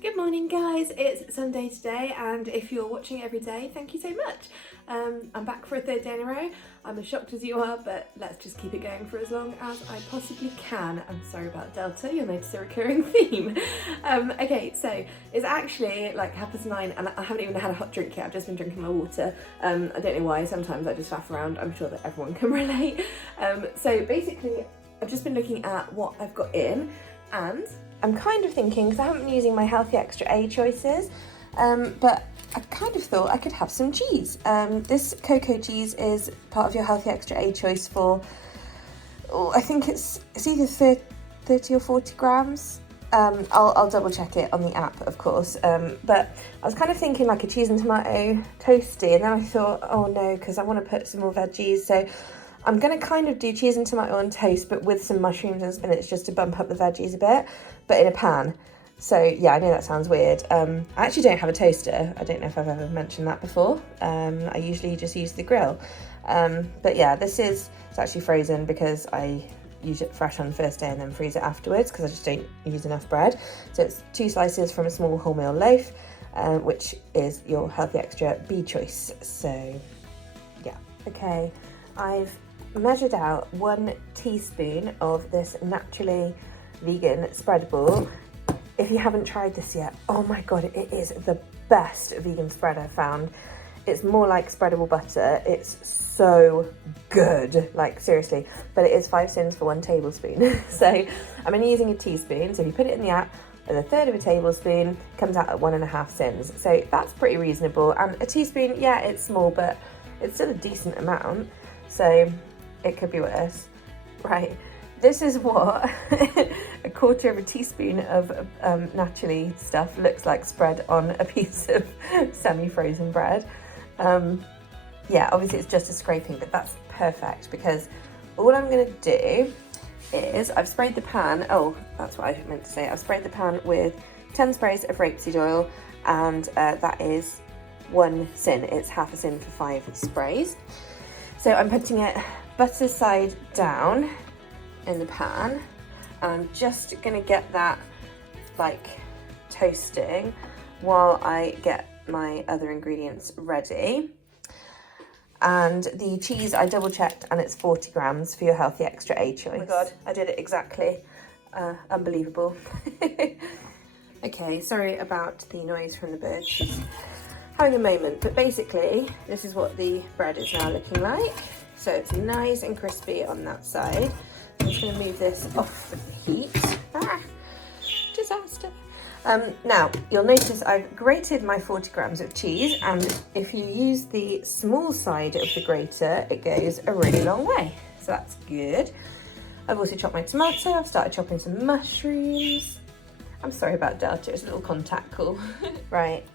Good morning guys, it's Sunday today, and if you're watching every day, thank you so much. I'm back for a third day in a row. I'm as shocked as you are, but let's just keep it going for as long as I possibly can. I'm sorry about Delta, you'll notice a recurring theme. Okay, so it's actually like 9:30 and I haven't even had a hot drink yet. I've just been drinking my water. I don't know why, sometimes I just faff around. I'm sure that everyone can relate. So basically, I've just been looking at what I've got in, and I'm kind of thinking, because I haven't been using my Healthy Extra A choices, but I kind of thought I could have some cheese. This cocoa cheese is part of your Healthy Extra A choice for, I think it's either 30 or 40 grams. I'll double check it on the app, of course, but I was kind of thinking like a cheese and tomato toasty, and then I thought, oh no, because I want to put some more veggies, so I'm going to kind of do cheese and tomato on toast, but with some mushrooms and spinach just to bump up the veggies a bit, but in a pan. So yeah, I know that sounds weird. I actually don't have a toaster. I don't know if I've ever mentioned that before. I usually just use the grill. But yeah, it's actually frozen because I use it fresh on the first day and then freeze it afterwards because I just don't use enough bread. So it's 2 slices from a small wholemeal loaf, which is your Healthy Extra B choice. So yeah, okay. I've measured out 1 teaspoon of this naturally vegan spreadable. If you haven't tried this yet, oh my god, it is the best vegan spread I've found. It's more like spreadable butter. It's so good, like seriously, but it is 5 cents for 1 tablespoon. So I'm only using a teaspoon, so if you put it in the app, and 1/3 of a tablespoon comes out at 1.5 cents. So that's pretty reasonable, and a teaspoon, yeah, it's small, but it's still a decent amount. So it could be worse. Right, this is what 1/4 teaspoon of naturally stuff looks like spread on a piece of semi-frozen bread. Yeah, obviously it's just a scraping, but that's perfect because all I'm going to do is I've sprayed the pan, oh, that's what I meant to say, I've sprayed the pan with 10 sprays of rapeseed oil, and that is 1 sin. It's half a sin for 5 sprays. So I'm putting it butter side down in the pan. I'm just gonna get that like toasting while I get my other ingredients ready. And the cheese I double checked, and it's 40 grams for your Healthy Extra A choice. Oh my god, I did it exactly. Unbelievable. Okay, sorry about the noise from the bird. She's having a moment, but basically this is what the bread is now looking like. So it's nice and crispy on that side. I'm just going to move this off the heat. Disaster. Now you'll notice I've grated my 40 grams of cheese, and if you use the small side of the grater, it goes a really long way. So that's good. I've also chopped my tomato. I've started chopping some mushrooms. I'm sorry about Delta, it's a little contact call. Right.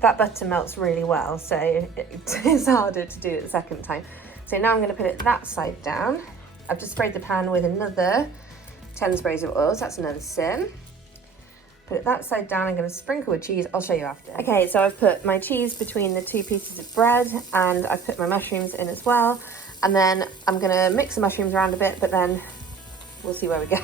That butter melts really well, so it's harder to do it the second time. So now I'm going to put it that side down. I've just sprayed the pan with another 10 sprays of oil, so that's another sin. Put it that side down. I'm going to sprinkle with cheese. I'll show you after. Okay, so I've put my cheese between the 2 pieces of bread, and I've put my mushrooms in as well. And then I'm going to mix the mushrooms around a bit, but then we'll see where we go.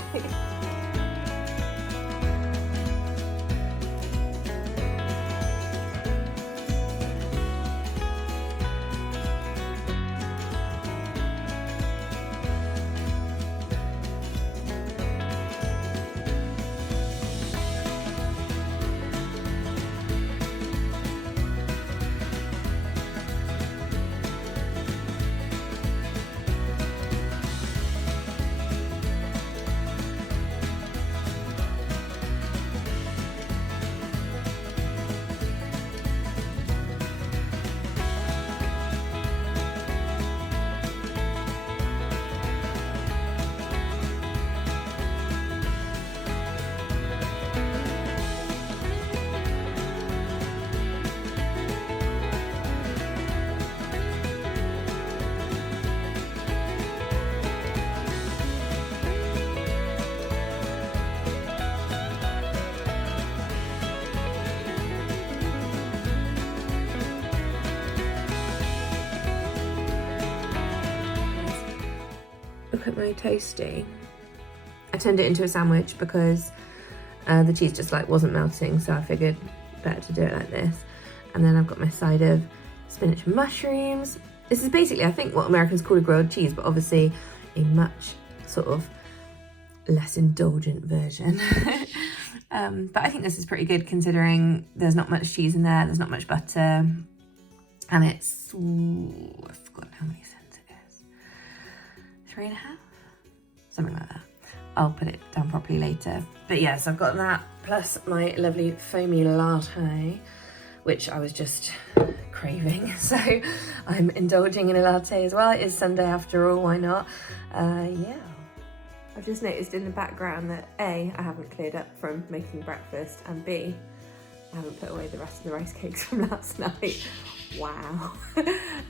Look at my toasty. I turned it into a sandwich because The cheese just like wasn't melting, so I figured better to do it like this. And then I've got my side of spinach and mushrooms. This is basically, I think, what Americans call a grilled cheese, but obviously a much sort of less indulgent version. But I think this is pretty good considering there's not much cheese in there, there's not much butter, and it's, ooh, I've forgotten how many cents it is. 3.5? Something like that. I'll put it down properly later. But yes, I've got that plus my lovely foamy latte, which I was just craving. So I'm indulging in a latte as well. It is Sunday after all, why not? Yeah. I've just noticed in the background that A, I haven't cleared up from making breakfast, and B, I haven't put away the rest of the rice cakes from last night. Wow.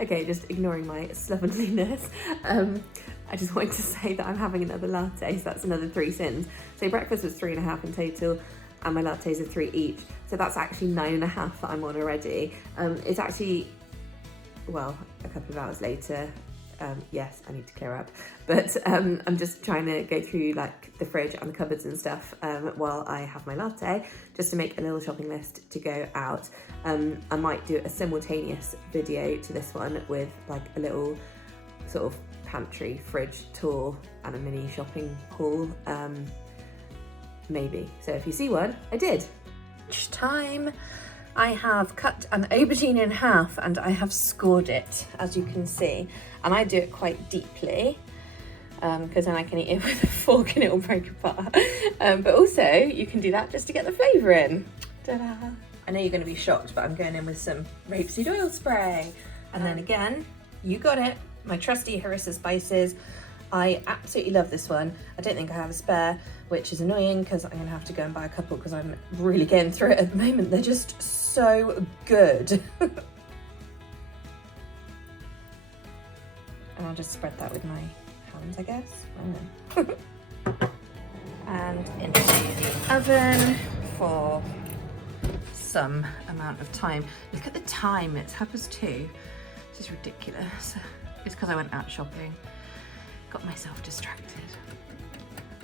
Okay, just ignoring my slovenliness. I just wanted to say that I'm having another latte, so that's another 3 sins. So breakfast was 3.5 in total, and my lattes are 3 each. So that's actually 9.5 that I'm on already. It's actually, well, a couple of hours later. Yes, I need to clear up, but I'm just trying to go through like the fridge and the cupboards and stuff while I have my latte, just to make a little shopping list to go out. I might do a simultaneous video to this one with like a little sort of pantry fridge tour and a mini shopping haul, maybe. So if you see one, I did. Time. I have cut an aubergine in half and I have scored it, as you can see, and I do it quite deeply because then I can eat it with a fork and it will break apart. But also you can do that just to get the flavour in. Ta-da! I know you're going to be shocked, but I'm going in with some rapeseed oil spray. And then again, you got it, my trusty harissa spices. I absolutely love this one. I don't think I have a spare, which is annoying because I'm gonna have to go and buy a couple because I'm really getting through it at the moment. They're just so good. And I'll just spread that with my hands, I guess. And into the oven for some amount of time. Look at the time, it's 2:30. This is ridiculous. It's because I went out shopping. Got myself distracted.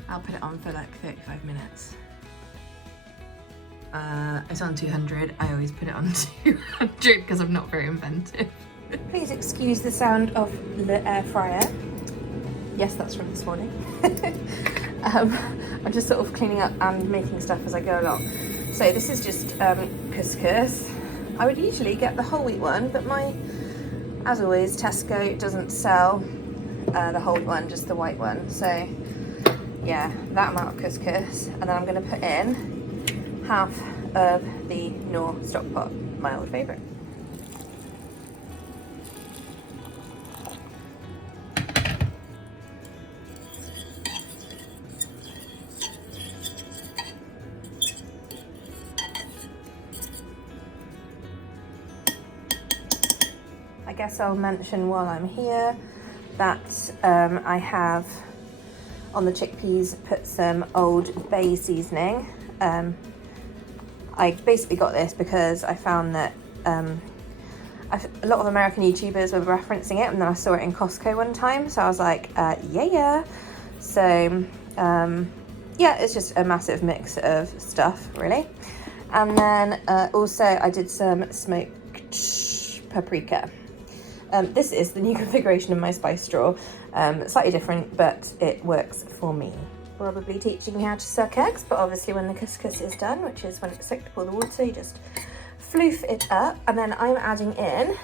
I'll put it on for like 35 minutes. It's on 200. I always put it on 200 because I'm not very inventive. Please excuse the sound of the air fryer. Yes, that's from this morning. I'm just sort of cleaning up and making stuff as I go along. So this is just couscous. I would usually get the whole wheat one, but as always, Tesco doesn't sell the whole one, just the white one. So yeah, that amount of couscous, and then I'm going to put in half of the Knorr stock pot, my old favourite. I guess I'll mention while I'm here that I have on the chickpeas put some Old Bay seasoning. I basically got this because I found that a lot of American YouTubers were referencing it, and then I saw it in Costco one time, so I was like, yeah. So yeah, it's just a massive mix of stuff, really. And then also I did some smoked paprika. This is the new configuration of my spice straw. Slightly different, but it works for me. Probably teaching me how to suck eggs, but obviously when the couscous is done, which is when it's soaked up all the water, you just floof it up. And then I'm adding in,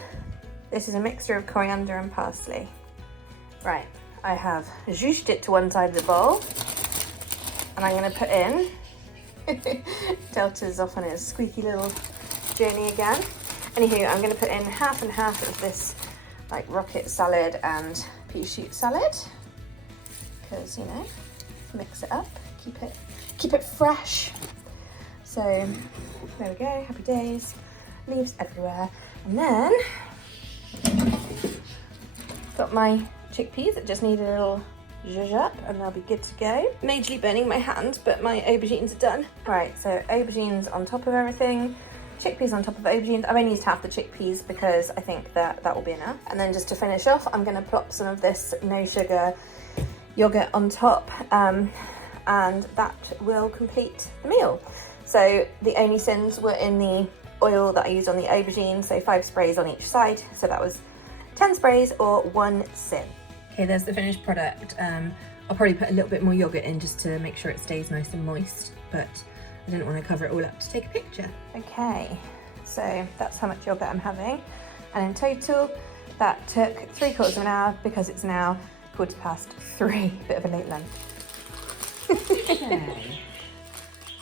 this is a mixture of coriander and parsley. Right, I have zhushed it to one side of the bowl, and I'm going to put in, Delta's off on his squeaky little journey again. Anywho, I'm going to put in half and half of this like rocket salad and pea shoot salad, because, you know, mix it up, keep it fresh. So there we go, happy days, leaves everywhere. And then got my chickpeas that just need a little zhuzh up and they'll be good to go. Majorly burning my hand, but my aubergines are done. Right, so aubergines on top of everything, chickpeas on top of aubergines. I've only used half the chickpeas because I think that will be enough. And then just to finish off, I'm going to plop some of this no sugar yogurt on top. and that will complete the meal. So the only sins were in the oil that I used on the aubergine, so 5 sprays on each side, so that was 10 sprays or 1 sin. Okay, there's the finished product. I'll probably put a little bit more yogurt in just to make sure it stays nice and moist, but I didn't want to cover it all up to take a picture. Okay, so that's how much yogurt I'm having, and in total that took 3/4 of an hour because it's now 3:15, bit of a late lunch. Okay.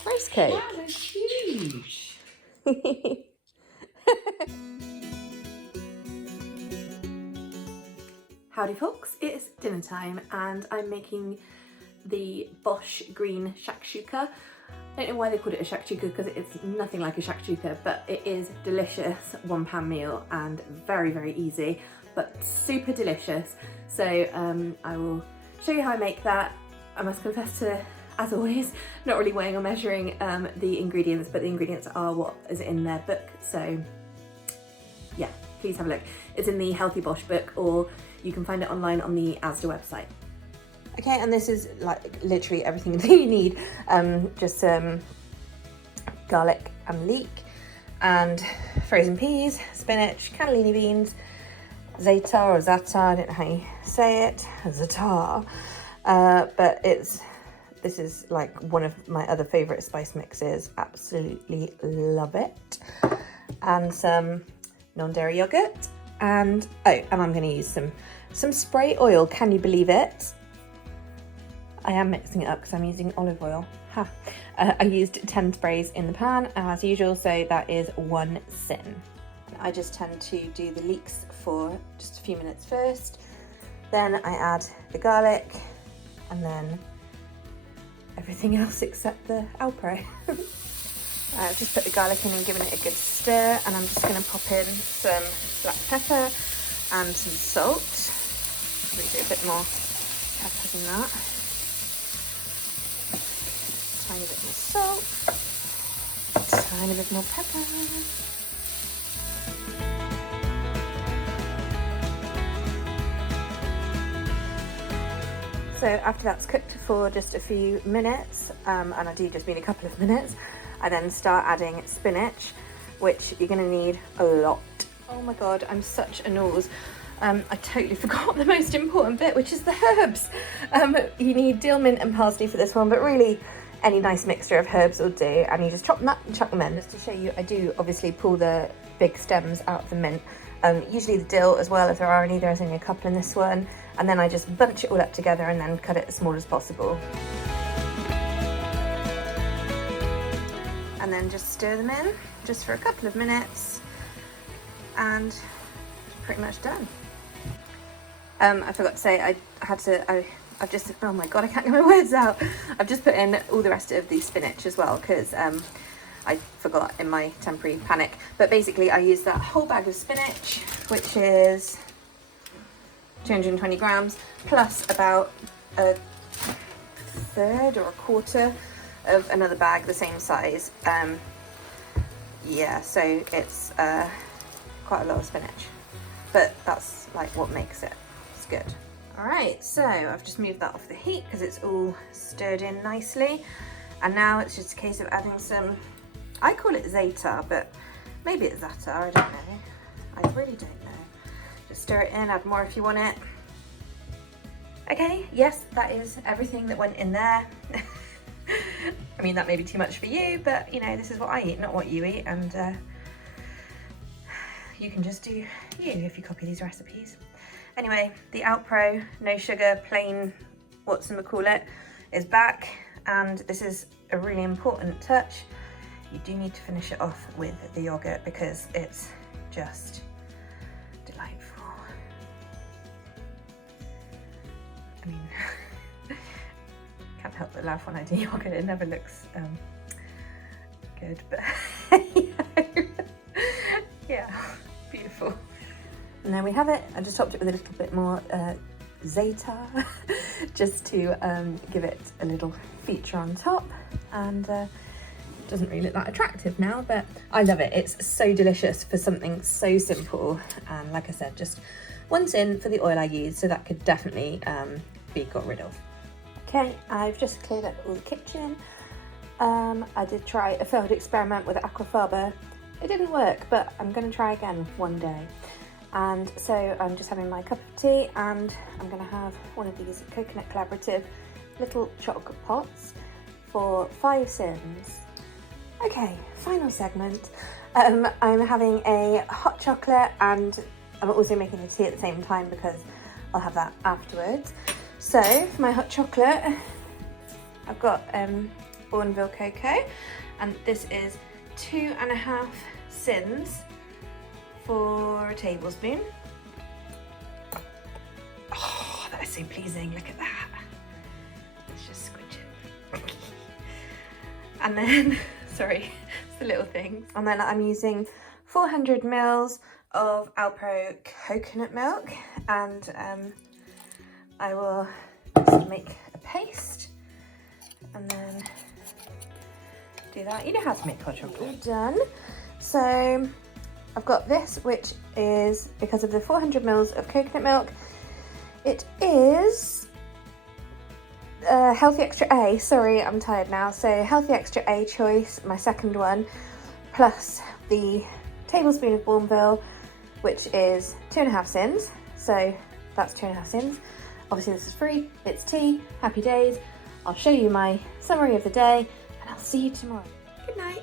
Rice cake. Wow, that's huge. Howdy folks, it's dinner time and I'm making the Bosch green shakshuka. I don't know why they called it a shakshuka because it's nothing like a shakshuka, but it is delicious one-pan meal and very, very easy, but super delicious. So I will show you how I make that. I must confess to, as always, not really weighing or measuring the ingredients, but the ingredients are what is in their book. So yeah, please have a look. It's in the Healthy Bosch book, or you can find it online on the Asda website. Okay, and this is like literally everything that you need. Just garlic and leek, and frozen peas, spinach, cannellini beans, za'atar or za'atar, I don't know how you say it, za'atar. But this is like one of my other favourite spice mixes, absolutely love it. And some non-dairy yogurt, and I'm going to use some spray oil, can you believe it? I am mixing it up because I'm using olive oil. Ha. I used 10 sprays in the pan as usual, so that is 1 sin. I just tend to do the leeks for just a few minutes first, then I add the garlic, and then everything else except the alpro. Just put the garlic in and giving it a good stir, and I'm just going to pop in some black pepper and some salt. Probably do a bit more pepper than that. Tiny bit more salt, tiny bit more pepper. So after that's cooked for just a few minutes, and I do just mean a couple of minutes, I then start adding spinach, which you're going to need a lot. Oh my god, I'm such a nose. I totally forgot the most important bit, which is the herbs. You need dill, mint and parsley for this one, but really any nice mixture of herbs will do, and you just chop them up and chuck them in. Just to show you, I do obviously pull the big stems out of the mint. Usually the dill as well, if there are any. There's only a couple in this one, and then I just bunch it all up together and then cut it as small as possible. And then just stir them in just for a couple of minutes, and pretty much done. I forgot to say I've just, oh my god, I can't get my words out. I've just put in all the rest of the spinach as well because I forgot in my temporary panic. But basically I used that whole bag of spinach, which is 220 grams, plus about a third or a quarter of another bag the same size. Yeah, so it's quite a lot of spinach, but that's like what makes it. It's good. Alright, so I've just moved that off the heat because it's all stirred in nicely, and now it's just a case of adding some, I call it za'atar, but maybe it's za'atar, I don't know. I really don't know. Just stir it in, add more if you want it. Okay, yes, that is everything that went in there. I mean, that may be too much for you, but you know, this is what I eat, not what you eat, and you can just do you if you copy these recipes. Anyway, the Alpro, no sugar, plain whatchamacallit, is back, and this is a really important touch. You do need to finish it off with the yogurt because it's just delightful. I mean, can't help but laugh when I do yogurt, it never looks good, but yeah, beautiful. And there we have it. I just topped it with a little bit more za'atar just to give it a little feature on top, and it doesn't really look that attractive now, but I love it. It's so delicious for something so simple, and like I said, just 1 sin for the oil I use, so that could definitely be got rid of. Okay, I've just cleared up all the kitchen. I did try a failed experiment with aquafaba. It didn't work, but I'm going to try again one day. And so I'm just having my cup of tea, and I'm going to have one of these Coconut Collaborative little chocolate pots for 5 sins. Okay, final segment. I'm having a hot chocolate, and I'm also making a tea at the same time because I'll have that afterwards. So for my hot chocolate, I've got Bourneville cocoa, and this is 2.5 sins for a tablespoon. Oh, that is so pleasing, look at that. Let's just squidge it. And then, sorry, it's the little things. And then I'm using 400 mils of Alpro coconut milk, and I will just make a paste and then do that. You know how to make hot chocolate. Done. So I've got this, which is, because of the 400 mils of coconut milk, it is Healthy Extra A. Sorry, I'm tired now. So Healthy Extra A choice, my second one, plus the tablespoon of Bourneville, which is 2.5 sins. So that's 2.5 sins. Obviously this is free, it's tea, happy days. I'll show you my summary of the day, and I'll see you tomorrow. Good night.